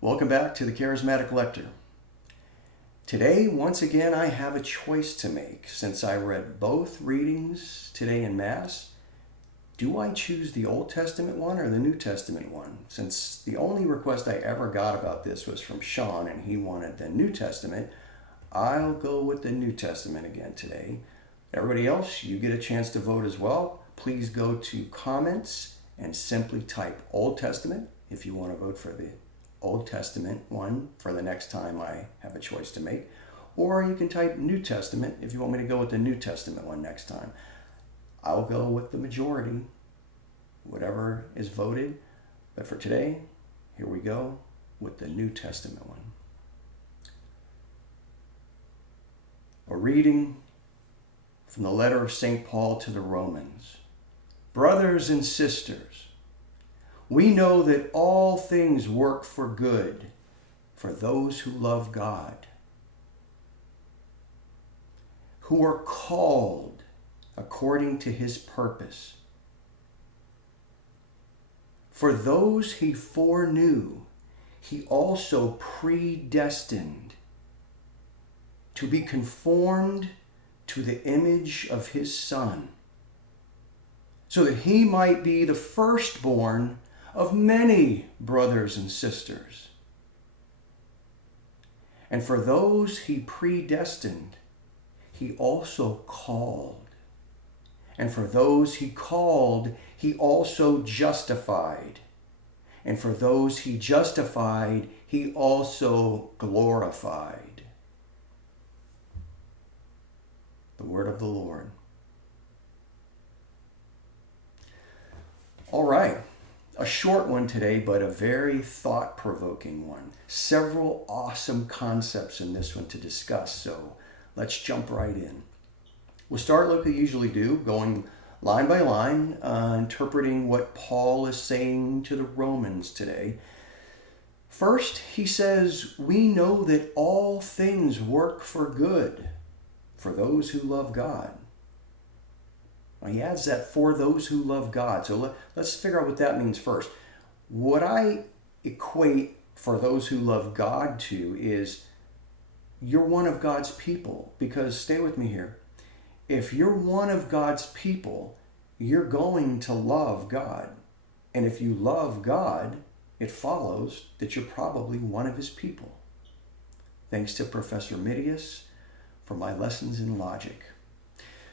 Welcome back to the Charismatic Lector. Today, once again, I have a choice to make. Since I read both readings today in Mass, do I choose the Old Testament one or the New Testament one? Since the only request I ever got about this was from Sean and he wanted the New Testament, I'll go with the New Testament again today. Everybody else, you get a chance to vote as well. Please go to comments and simply type Old Testament if you want to vote for the Old Testament one for the next time I have a choice to make. Or you can type New Testament if you want me to go with the New Testament one next time. I'll go with the majority, whatever is voted. But for today, here we go with the New Testament one. A reading from the letter of St. Paul to the Romans. Brothers and sisters, we know that all things work for good for those who love God, who are called according to his purpose. For those he foreknew, he also predestined to be conformed to the image of his Son, so that he might be the firstborn of many brothers and sisters. And for those he predestined, he also called. And for those he called, he also justified. And for those he justified, he also glorified. The word of the Lord. All right. A short one today, but a very thought-provoking one. Several awesome concepts in this one to discuss, so let's jump right in. We'll start like we usually do, going line by line, interpreting what Paul is saying to the Romans today. First, he says, we know that all things work for good for those who love God. Well, he adds that for those who love God. So let's figure out what that means first. What I equate for those who love God to is you're one of God's people. Because stay with me here. If you're one of God's people, you're going to love God. And if you love God, it follows that you're probably one of his people. Thanks to Professor Midius for my lessons in logic.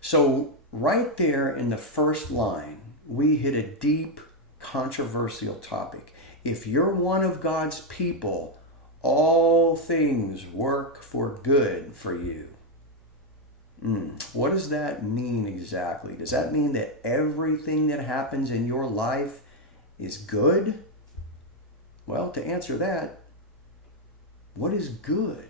So right there in the first line, we hit a deep, controversial topic. If you're one of God's people, all things work for good for you. What does that mean exactly? Does that mean that everything that happens in your life is good? Well, to answer that, what is good?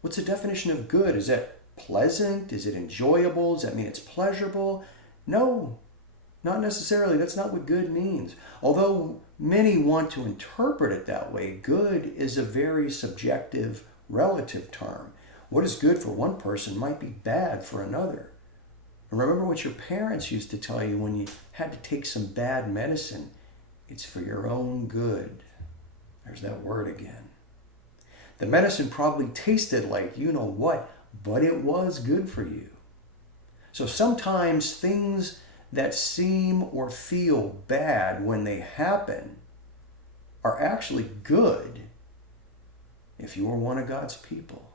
What's the definition of good? Is that pleasant? Is it enjoyable? Does that mean it's pleasurable? No, not necessarily. That's not what good means. Although many want to interpret it that way, good is a very subjective, relative term. What is good for one person might be bad for another. And remember what your parents used to tell you when you had to take some bad medicine. It's for your own good. There's that word again. The medicine probably tasted like you know what, but it was good for you. So sometimes things that seem or feel bad when they happen are actually good if you are one of God's people.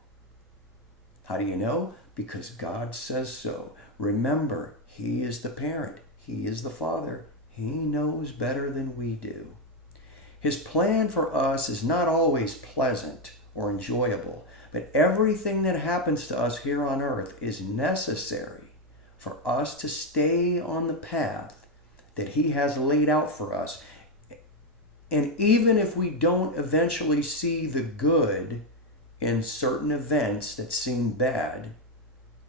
How do you know? Because God says so. Remember, he is the parent. He is the father. He knows better than we do. His plan for us is not always pleasant or enjoyable, but everything that happens to us here on earth is necessary for us to stay on the path that he has laid out for us. And even if we don't eventually see the good in certain events that seem bad,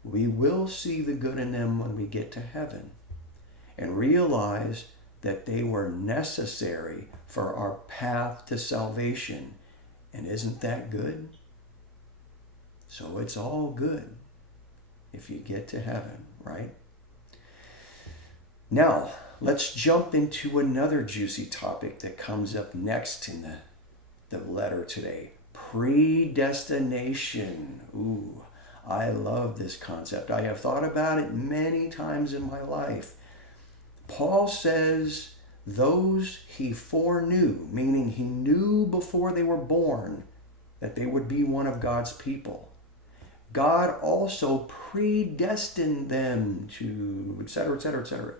we will see the good in them when we get to heaven and realize that they were necessary for our path to salvation. And isn't that good? So it's all good if you get to heaven, right? Now, let's jump into another juicy topic that comes up next in the the letter today. Predestination. Ooh, I love this concept. I have thought about it many times in my life. Paul says those he foreknew, meaning he knew before they were born that they would be one of God's people. God also predestined them to, etc., etc., etc.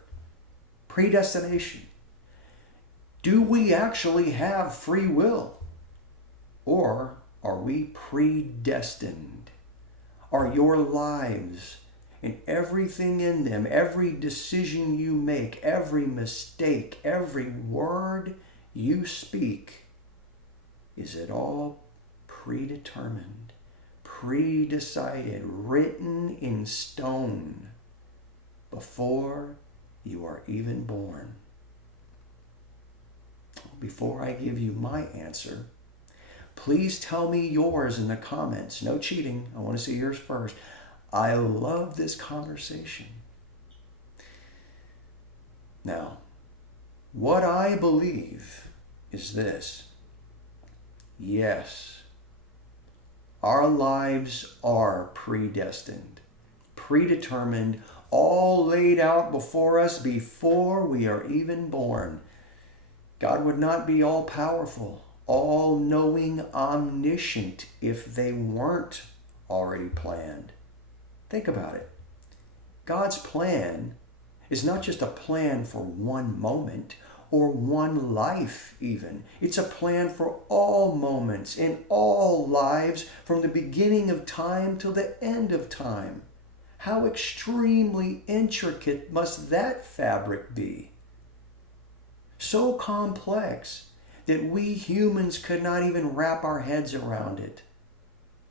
Predestination. Do we actually have free will? Or are we predestined? Are your lives and everything in them, every decision you make, every mistake, every word you speak, is it all predetermined, predecided, written in stone before you are even born? Before I give you my answer, please tell me yours in the comments. No cheating. I want to see yours first. I love this conversation. Now, what I believe is this. Yes, our lives are predestined, predetermined, all laid out before us before we are even born. God would not be all-powerful, all-knowing, omniscient if they weren't already planned. Think about it. God's plan is not just a plan for one moment or one life even. It's a plan for all moments in all lives from the beginning of time till the end of time. How extremely intricate must that fabric be? So complex that we humans could not even wrap our heads around it.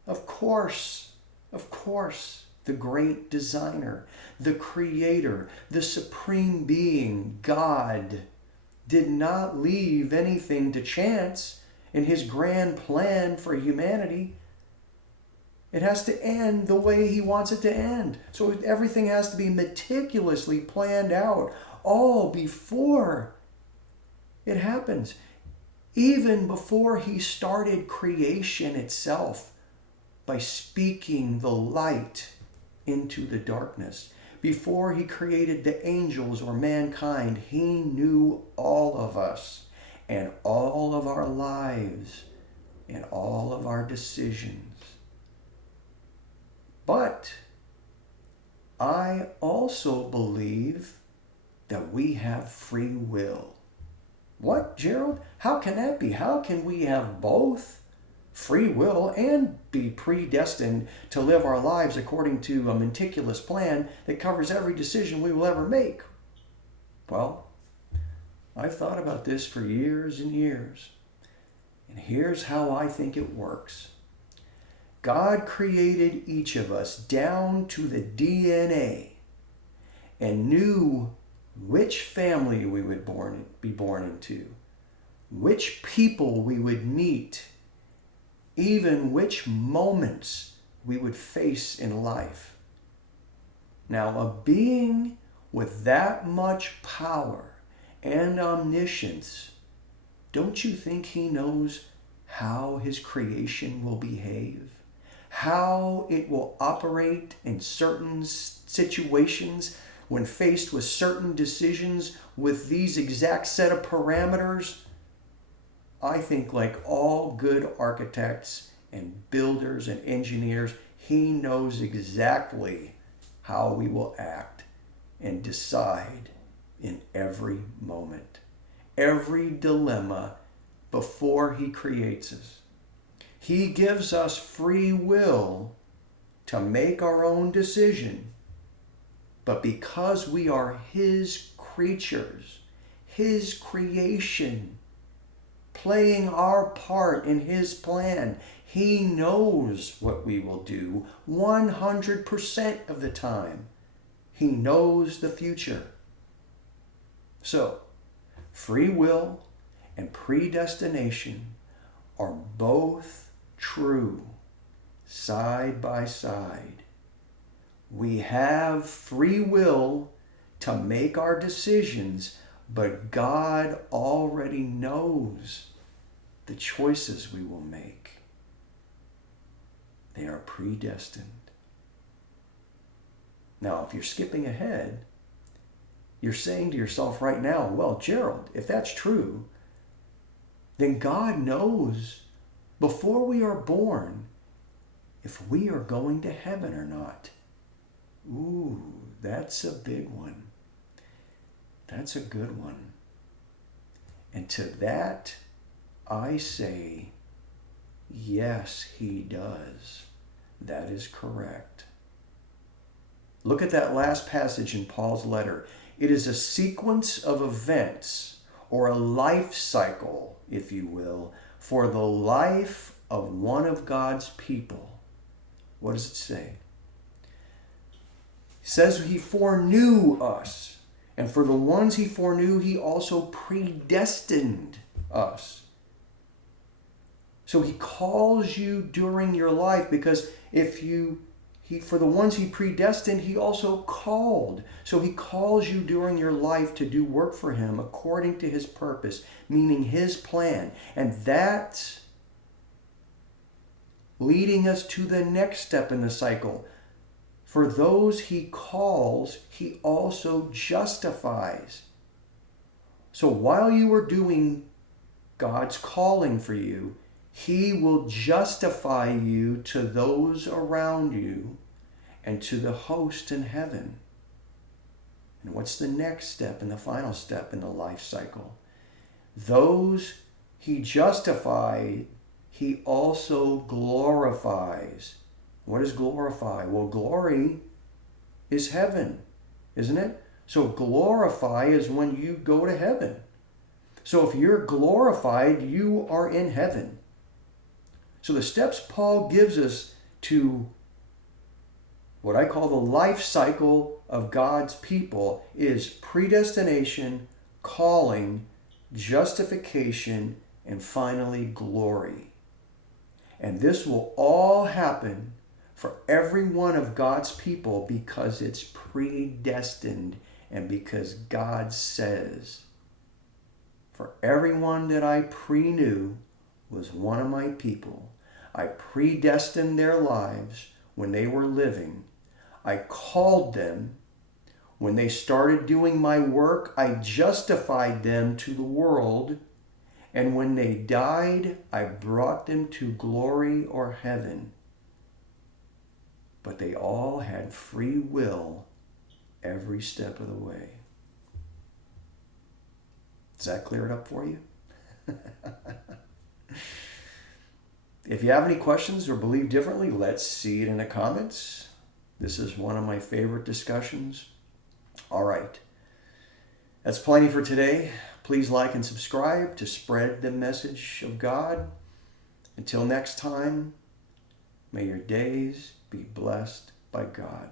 Of course, the great designer, the creator, the supreme being, God, did not leave anything to chance in his grand plan for humanity. It has to end the way he wants it to end. So everything has to be meticulously planned out, all before it happens. Even before he started creation itself by speaking the light into the darkness. Before he created the angels or mankind, he knew all of us and all of our lives and all of our decisions. But I also believe that we have free will. What, Gerald? How can that be? How can we have both free will and be predestined to live our lives according to a meticulous plan that covers every decision we will ever make? Well, I've thought about this for years and years. And here's how I think it works. God created each of us down to the DNA and knew which family we would be born into, which people we would meet, even which moments we would face in life. Now, a being with that much power and omniscience, don't you think he knows how his creation will behave? How it will operate in certain situations when faced with certain decisions with these exact set of parameters? I think, like all good architects and builders and engineers, he knows exactly how we will act and decide in every moment, every dilemma before he creates us. He gives us free will to make our own decision, but because we are his creatures, his creation, playing our part in his plan, he knows what we will do 100% of the time. He knows the future. So, free will and predestination are both true, side by side. We have free will to make our decisions, but God already knows the choices we will make, they are predestined. Now, if you're skipping ahead, you're saying to yourself right now, well, Gerald, if that's true, then God knows before we are born if we are going to heaven or not. Ooh, that's a big one. That's a good one. And to that, I say, yes, he does. That is correct. Look at that last passage in Paul's letter. It is a sequence of events, or a life cycle, if you will, for the life of one of God's people. What does it say? It says he foreknew us. And for the ones he foreknew, he also predestined us. So he calls you during your life, because for the ones he predestined, he also called. So he calls you during your life to do work for him according to his purpose, meaning his plan. And that's leading us to the next step in the cycle. For those he calls, he also justifies. So while you are doing God's calling for you, he will justify you to those around you and to the host in heaven. And what's the next step and the final step in the life cycle? Those he justified, he also glorifies. What is glorify? Well, glory is heaven, isn't it? So glorify is when you go to heaven. So if you're glorified, you are in heaven. So the steps Paul gives us to what I call the life cycle of God's people is predestination, calling, justification, and finally glory. And this will all happen for every one of God's people because it's predestined and because God says, for everyone that I pre-knew was one of my people. I predestined their lives when they were living. I called them. When they started doing my work, I justified them to the world. And when they died, I brought them to glory or heaven. But they all had free will every step of the way. Does that clear it up for you? If you have any questions or believe differently, let's see it in the comments. This is one of my favorite discussions. All right. That's plenty for today. Please like and subscribe to spread the message of God. Until next time, may your days be blessed by God.